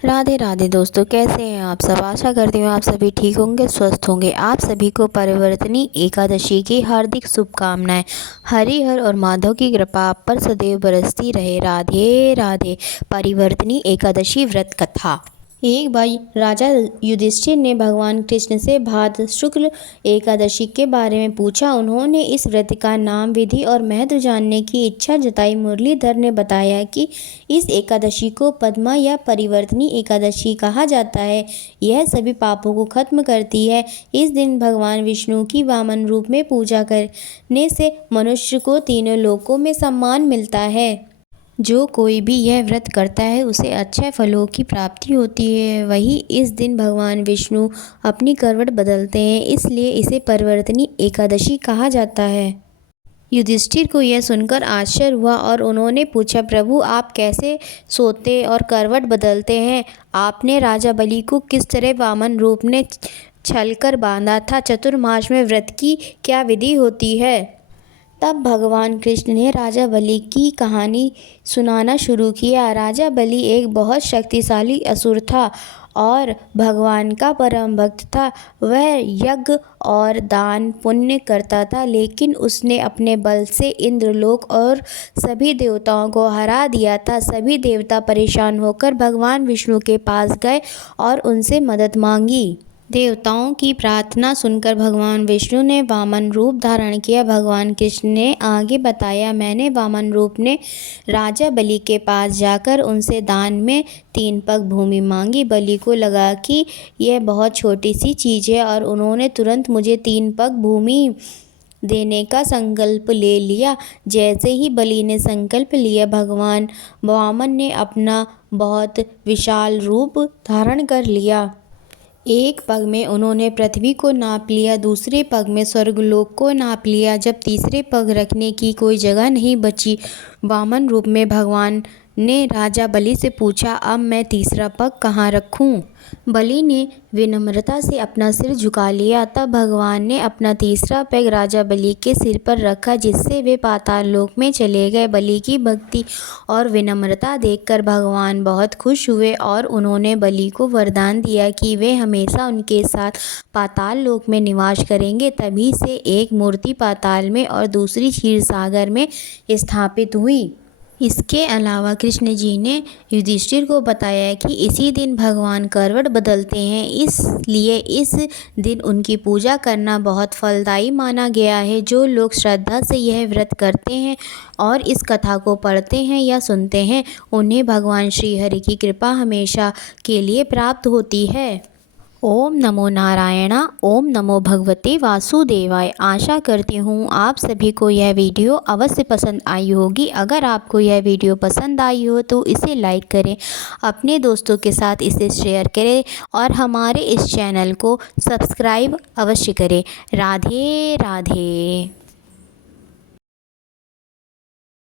राधे राधे दोस्तों, कैसे हैं आप सब। आशा करती हूँ आप सभी ठीक होंगे, स्वस्थ होंगे। आप सभी को परिवर्तनी एकादशी की हार्दिक शुभकामनाएं। हरिहर और माधव की कृपा आप पर सदैव बरसती रहे। राधे राधे। परिवर्तनी एकादशी व्रत कथा। एक बार राजा युधिष्ठिर ने भगवान कृष्ण से भाद्र शुक्ल एकादशी के बारे में पूछा। उन्होंने इस व्रत का नाम, विधि और महत्व जानने की इच्छा जताई। मुरलीधर ने बताया कि इस एकादशी को पद्मा या परिवर्तनी एकादशी कहा जाता है। यह सभी पापों को खत्म करती है। इस दिन भगवान विष्णु की वामन रूप में पूजा करने से मनुष्य को तीनों लोकों में सम्मान मिलता है। जो कोई भी यह व्रत करता है उसे अच्छे फलों की प्राप्ति होती है। वही इस दिन भगवान विष्णु अपनी करवट बदलते हैं, इसलिए इसे परिवर्तनी एकादशी कहा जाता है। युधिष्ठिर को यह सुनकर आश्चर्य हुआ और उन्होंने पूछा, प्रभु आप कैसे सोते और करवट बदलते हैं। आपने राजा बलि को किस तरह वामन रूप में छलकर बांधा था। चतुर्मास में व्रत की क्या विधि होती है। तब भगवान कृष्ण ने राजा बलि की कहानी सुनाना शुरू किया। राजा बलि एक बहुत शक्तिशाली असुर था और भगवान का परम भक्त था। वह यज्ञ और दान पुण्य करता था, लेकिन उसने अपने बल से इंद्रलोक और सभी देवताओं को हरा दिया था। सभी देवता परेशान होकर भगवान विष्णु के पास गए और उनसे मदद मांगी। देवताओं की प्रार्थना सुनकर भगवान विष्णु ने वामन रूप धारण किया। भगवान कृष्ण ने आगे बताया, मैंने वामन रूप ने राजा बलि के पास जाकर उनसे दान में 3 पग भूमि मांगी। बलि को लगा कि यह बहुत छोटी सी चीज़ है और उन्होंने तुरंत मुझे 3 पग भूमि देने का संकल्प ले लिया। जैसे ही बलि ने संकल्प लिया, भगवान वामन ने अपना बहुत विशाल रूप धारण कर लिया। एक पग में उन्होंने पृथ्वी को नाप लिया, दूसरे पग में स्वर्गलोक को नाप लिया। जब तीसरे पग रखने की कोई जगह नहीं बची, वामन रूप में भगवान ने राजा बलि से पूछा, अब मैं तीसरा पग कहाँ रखूं। बलि ने विनम्रता से अपना सिर झुका लिया। तब भगवान ने अपना तीसरा पैग राजा बलि के सिर पर रखा, जिससे वे पाताल लोक में चले गए। बलि की भक्ति और विनम्रता देखकर भगवान बहुत खुश हुए और उन्होंने बलि को वरदान दिया कि वे हमेशा उनके साथ पाताल लोक में निवास करेंगे। तभी से एक मूर्ति पाताल में और दूसरी क्षीर सागर में स्थापित हुई। इसके अलावा कृष्ण जी ने युधिष्ठिर को बताया कि इसी दिन भगवान करवट बदलते हैं, इसलिए इस दिन उनकी पूजा करना बहुत फलदायी माना गया है। जो लोग श्रद्धा से यह व्रत करते हैं और इस कथा को पढ़ते हैं या सुनते हैं, उन्हें भगवान श्री हरि की कृपा हमेशा के लिए प्राप्त होती है। ओम नमो नारायणा। ओम नमो भगवते वासुदेवाय। आशा करती हूँ आप सभी को यह वीडियो अवश्य पसंद आई होगी। अगर आपको यह वीडियो पसंद आई हो तो इसे लाइक करें, अपने दोस्तों के साथ इसे शेयर करें और हमारे इस चैनल को सब्सक्राइब अवश्य करें। राधे राधे।